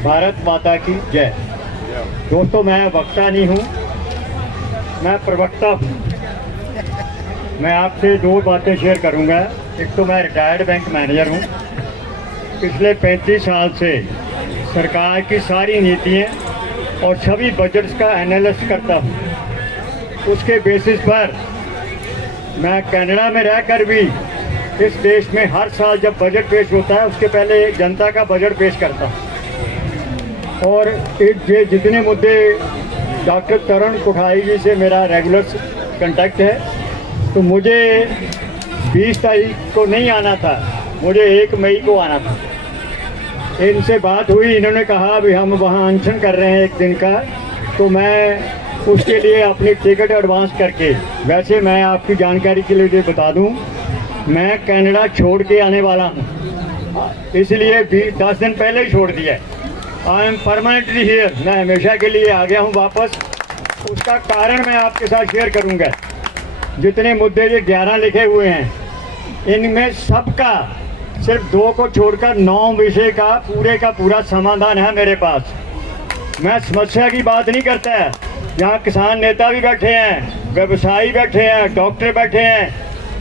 भारत माता की जय। दोस्तों, मैं वक्ता नहीं हूँ, मैं प्रवक्ता हूँ। मैं आपसे दो बातें शेयर करूँगा। एक तो मैं रिटायर्ड बैंक मैनेजर हूँ। पिछले 35 साल से सरकार की सारी नीतियाँ और सभी बजट्स का एनालिसिस करता हूँ। उसके बेसिस पर मैं कनाडा में रहकर भी इस देश में हर साल जब बजट पेश होता है उसके पहले जनता का बजट पेश करता हूँ। और ये जितने मुद्दे डॉक्टर तरुण कोठारी जी से मेरा रेगुलर कांटेक्ट है, तो मुझे 20 तारीख को नहीं आना था, मुझे 1 मई को आना था। इनसे बात हुई, इन्होंने कहा भी हम वहाँ अनशन कर रहे हैं 1 दिन का, तो मैं उसके लिए अपनी टिकट एडवांस करके, वैसे मैं आपकी जानकारी के लिए बता दूं, मैं कनाडा छोड़ के आने वाला हूं, इसलिए 10 दिन पहले ही छोड़ दिया है। आई एम परमानेंटली हियर, मैं हमेशा के लिए आ गया हूं वापस। उसका कारण मैं आपके साथ शेयर करूंगा। जितने मुद्दे ये 11 लिखे हुए हैं, इनमें सबका सिर्फ 2 को छोड़कर 9 विषय का पूरा समाधान है मेरे पास। मैं समस्या की बात नहीं करता है। यहाँ किसान नेता भी बैठे हैं, व्यवसायी बैठे हैं, डॉक्टर बैठे हैं,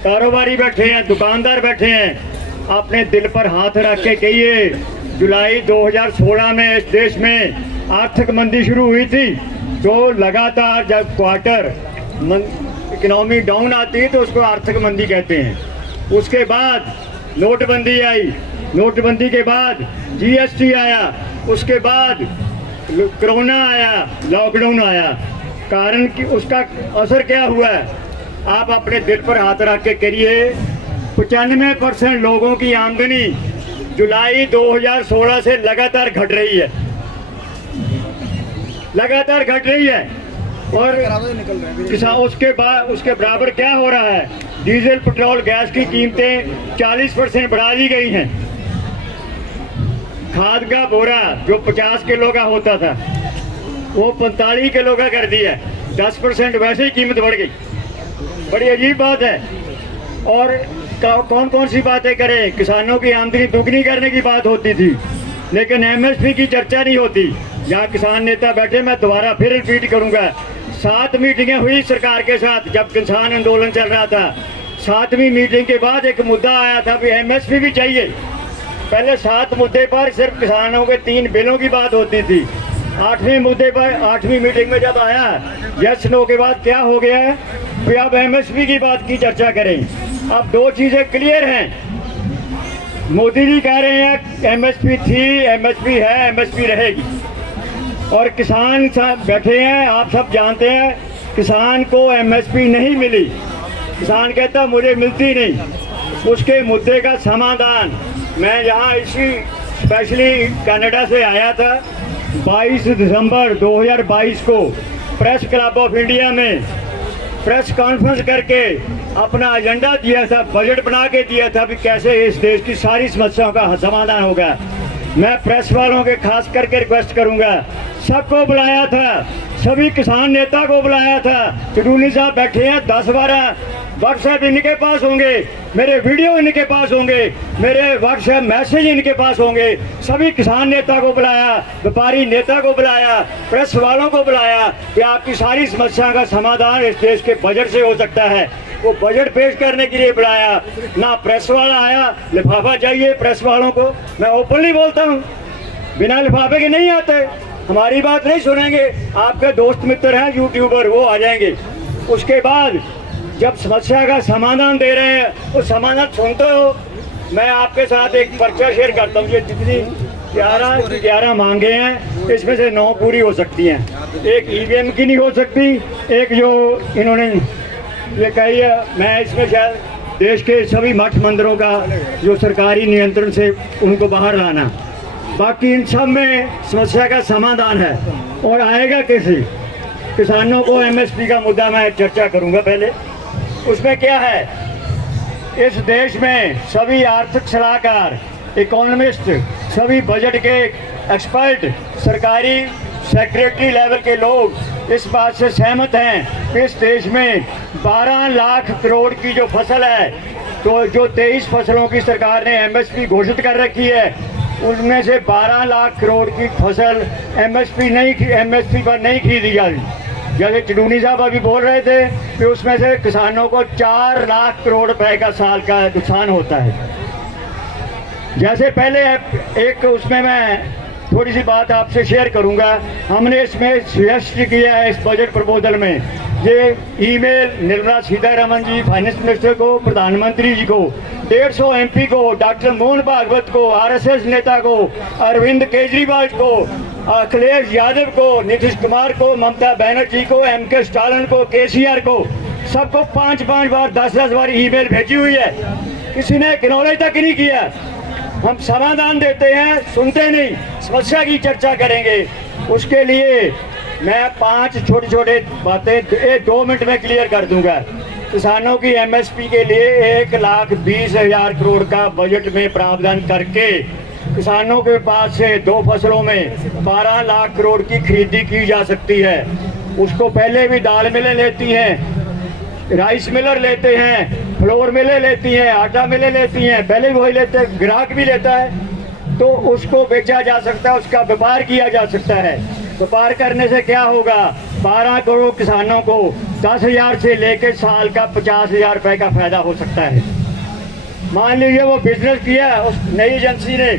कारोबारी बैठे हैं, दुकानदार बैठे हैं। अपने दिल पर हाथ रख के कहिए, जुलाई 2016 में इस देश में आर्थिक मंदी शुरू हुई थी, तो लगातार जब क्वार्टर इकोनॉमी डाउन आती है तो उसको आर्थिक मंदी कहते हैं। उसके बाद नोटबंदी आई, नोटबंदी के बाद जीएसटी आया, उसके बाद कोरोना आया, लॉकडाउन आया। कारण कि उसका असर क्या हुआ है, आप अपने दिल पर हाथ रख के करिए। 95% लोगों की आमदनी जुलाई 2016 से लगातार घट रही है, लगातार घट रही है। और किसान उसके बराबर क्या हो रहा है, डीजल पेट्रोल गैस की कीमतें 40% बढ़ा दी गई हैं। खाद का बोरा जो 50 किलो का होता था वो 45 किलो का कर दिया, 10% वैसे ही कीमत बढ़ गई। बड़ी अजीब बात है। और कौन कौन सी बातें करें, किसानों की आमदनी दुगनी करने की बात होती थी, लेकिन एमएसपी की चर्चा नहीं होती। यहाँ किसान नेता बैठे, मैं दोबारा फिर रिपीट करूँगा, 7 मीटिंगें हुई सरकार के साथ जब किसान आंदोलन चल रहा था। 7वीं मीटिंग के बाद एक मुद्दा आया था भी एमएसपी भी चाहिए। पहले 7 मुद्दे पर सिर्फ किसानों के 3 बिलों की बात होती थी। 8वें मुद्दे पर 8वीं मीटिंग में जब आया यस नो के बाद क्या हो गया है, फिर अब एमएसपी की बात की चर्चा करें। अब 2 चीज़ें क्लियर हैं। मोदी जी कह रहे हैं एमएसपी थी, एमएसपी है, एमएसपी रहेगी। और किसान बैठे हैं, आप सब जानते हैं, किसान को एमएसपी नहीं मिली। किसान कहता मुझे मिलती नहीं। उसके मुद्दे का समाधान मैं यहाँ इसी स्पेशली कनाडा से आया था। 22 दिसंबर 2022 को प्रेस क्लब ऑफ इंडिया में प्रेस कॉन्फ्रेंस करके अपना एजेंडा दिया था, बजट बना के दिया था कि कैसे इस देश की सारी समस्याओं का समाधान होगा। मैं प्रेस वालों के खास करके रिक्वेस्ट करूंगा, सबको बुलाया था, सभी किसान नेता को बुलाया था। चुडूनी साहब बैठे हैं, 10-12 व्हाट्सएप इनके पास होंगे, मेरे वीडियो इनके पास होंगे, मेरे व्हाट्सएप मैसेज इनके पास होंगे। सभी किसान नेता को बुलाया, व्यापारी नेता को बुलाया, प्रेस वालों को बुलाया कि आपकी सारी समस्या का समाधान इस देश के बजट से हो सकता है। वो बजट पेश करने के लिए बुलाया। ना प्रेस वाला आया, लिफाफा चाहिए प्रेस वालों को। मैं ओपनली बोलता हूँ, बिना लिफाफे के नहीं आते, हमारी बात नहीं सुनेंगे। आपके दोस्त मित्र हैं यूट्यूबर, वो आ जाएंगे। उसके बाद जब समस्या का समाधान दे रहे हैं वो समाधान सुनते हो। मैं आपके साथ एक पर्चा शेयर करता हूँ। ये जितनी 11 मांगे हैं, इसमें से 9 पूरी हो सकती हैं। एक ईवीएम की नहीं हो सकती, एक जो इन्होंने ये कही है, मैं इसमें शायद देश के सभी मठ मंदिरों का जो सरकारी नियंत्रण से उनको बाहर लाना। बाकी इन सब में समस्या का समाधान है। और आएगा कैसे, किसानों को एमएसपी का मुद्दा मैं चर्चा करूंगा। पहले उसमें क्या है, इस देश में सभी आर्थिक सलाहकार, इकोनॉमिस्ट, सभी बजट के एक्सपर्ट, सरकारी सेक्रेटरी लेवल के लोग इस बात से सहमत हैं कि इस देश में 12 लाख करोड़ की जो फसल है, तो जो 23 फसलों की सरकार ने एमएसपी घोषित कर रखी है, उसमें से 12 लाख करोड़ की फसल एमएसपी पर नहीं खरीदी जा रही। जैसे चिडूनी साहब अभी बोल रहे थे कि उसमें से किसानों को 4 लाख करोड़ रुपए का साल का नुकसान होता है। जैसे पहले एक उसमें मैं थोड़ी सी बात आपसे शेयर करूंगा। हमने इसमें सजेस्ट किया है इस बजट प्रपोजल में, ये email Nirmala Sitharaman ji finance minister को, प्रधानमंत्री जी को, 150 एमपी को, डॉक्टर मोहन भागवत को, आरएसएस नेता को, अरविंद केजरीवाल को, अखिलेश यादव को, नीतीश कुमार को, ममता बनर्जी को, एमके स्टालिन को, केसीआर को, सबको 5-5 बार 10-10 बार ईमेल भेजी हुई है। किसी ने एक्नॉलेज तक नहीं किया। हम समाधान देते हैं, सुनते नहीं, समस्या की चर्चा करेंगे। उसके लिए मैं 5 छोटे बातें 2 मिनट में क्लियर कर दूंगा। किसानों की एमएसपी के लिए 1,20,000 करोड़ का बजट में प्रावधान करके किसानों के पास से 2 फसलों में 12 लाख करोड़ की खरीदी की जा सकती है। उसको पहले भी दाल मिलें लेती हैं, राइस मिलर लेते हैं, फ्लोर मिलें लेती हैं, आटा मिलें लेती हैं, पहले भी वही लेते हैं, ग्राहक भी लेता है, तो उसको बेचा जा सकता है, उसका व्यापार किया जा सकता है। व्यापार करने से क्या होगा, 12 करोड़ किसानों को 10,000 से लेकर साल का 50,000 रुपए का फायदा हो सकता है। मान लीजिए वो बिजनेस किया, उस नई एजेंसी ने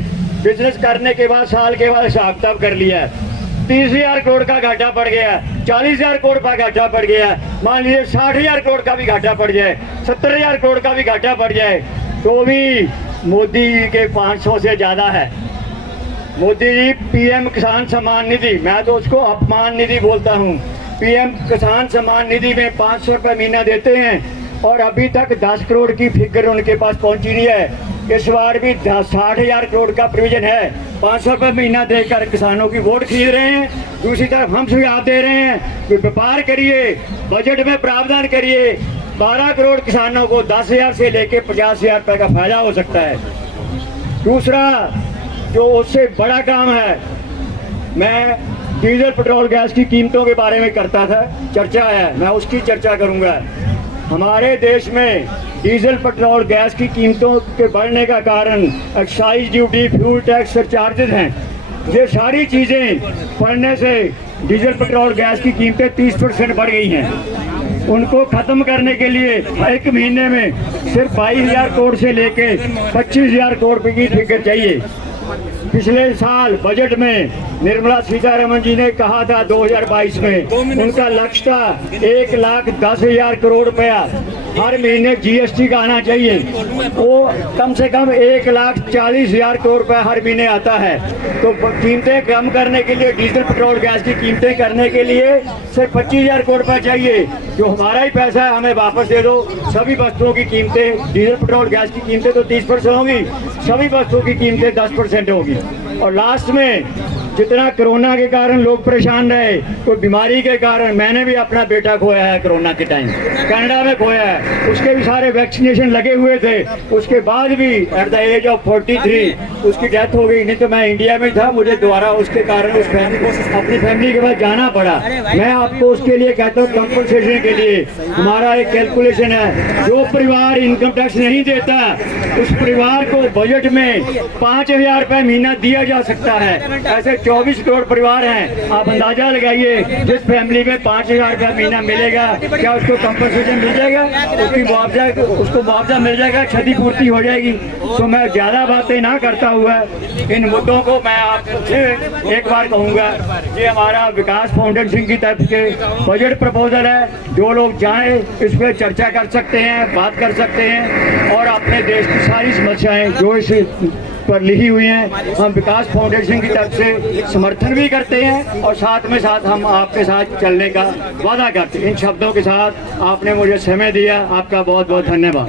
बिजनेस करने के बाद साल के बाद हिसाब किताब कर लिया, 30,000 करोड़ का घाटा पड़ गया, 40,000 करोड़ का घाटा पड़ गया, मान लीजिए 60,000 करोड़ का भी घाटा पड़ जाए, 70,000 करोड़ का भी घाटा पड़ जाए, तो भी मोदी जी के 500 से ज्यादा है। मोदी जी पीएम किसान सम्मान निधि, मैं तो उसको अपमान निधि बोलता हूँ, पीएम किसान सम्मान निधि में 500 रुपये महीना देते हैं और अभी तक 10 करोड़ की फिगर उनके पास पहुंची नहीं है। इस बार भी 60,000 करोड़ का प्रोविजन है, 500 रुपये महीना देकर किसानों की वोट खरीद रहे हैं। दूसरी तरफ हम सुझाव दे रहे हैं कि व्यापार करिए, बजट में प्रावधान करिए, 12 करोड़ किसानों को 10,000 से लेकर 50,000 रुपये का फायदा हो सकता है। दूसरा जो उससे बड़ा काम है, मैं डीजल पेट्रोल गैस की कीमतों के बारे में करता था, चर्चा है, मैं उसकी चर्चा करूंगा। हमारे देश में डीजल पेट्रोल गैस की कीमतों के बढ़ने का कारण excise duty, fuel tax, charges हैं। ये सारी चीज़ें बढ़ने से डीजल पेट्रोल गैस की कीमतें 30% बढ़ गई हैं। उनको ख़त्म करने के लिए एक महीने में सिर्फ 22,000 करोड़ से लेके 25,000 करोड़ रुपये की फिगर चाहिए। पिछले साल बजट में निर्मला सीतारमण जी ने कहा था 2022 में उनका लक्ष्य था 1,10,000 करोड़ रुपया हर महीने जीएसटी का आना चाहिए। वो कम से कम 1,40,000 करोड़ रुपया हर महीने आता है। तो कीमतें कम करने के लिए, डीजल पेट्रोल गैस की कीमतें करने के लिए सिर्फ 25,000 करोड़ रुपया चाहिए। जो हमारा ही पैसा है हमें वापस दे दो। सभी वस्तुओं की कीमतें, डीजल पेट्रोल गैस की कीमतें तो 30% होंगी, सभी वस्तुओं की कीमतें 10% होगी। और लास्ट में जितना कोरोना के कारण लोग परेशान रहे, तो बीमारी के कारण मैंने भी अपना बेटा खोया है कोरोना के टाइम, कनाडा में खोया है। उसके भी सारे वैक्सीनेशन लगे हुए थे, उसके बाद भी एट द एज ऑफ 43 उसकी डेथ हो गई। नहीं तो मैं इंडिया में था, मुझे दोबारा उसके कारण उस फैमिली को, अपनी फैमिली के पास जाना पड़ा। मैं आपको उसके लिए कहता हूँ, कंपनसेशन के लिए हमारा एक कैलकुलेशन है, जो परिवार इनकम टैक्स नहीं देता उस परिवार को बजट में 5,000 रुपये महीना दिया जा सकता है। ऐसे 24 करोड़ परिवार हैं, आप अंदाजा लगाइए जिस फैमिली में 5,000 रुपया महीना मिलेगा, क्या उसको कंपनसेशन मिल जाएगा, उसको मुआवजा मिल जाएगा, क्षतिपूर्ति हो जाएगी। तो मैं ज़्यादा बातें ना करता हुआ इन मुद्दों को मैं आपसे एक बार कहूँगा, ये हमारा विकास फाउंडेशन की तरफ से बजट प्रपोजल है। जो लोग चाहें इस पर चर्चा कर सकते हैं, बात कर सकते हैं और अपने देश की सारी समस्याएं जो इस पर लिखी हुई हैं हम विकास फाउंडेशन की तरफ से समर्थन भी करते हैं और साथ में साथ हम आपके साथ चलने का वादा करते हैं। इन शब्दों के साथ आपने मुझे समय दिया, आपका बहुत बहुत धन्यवाद।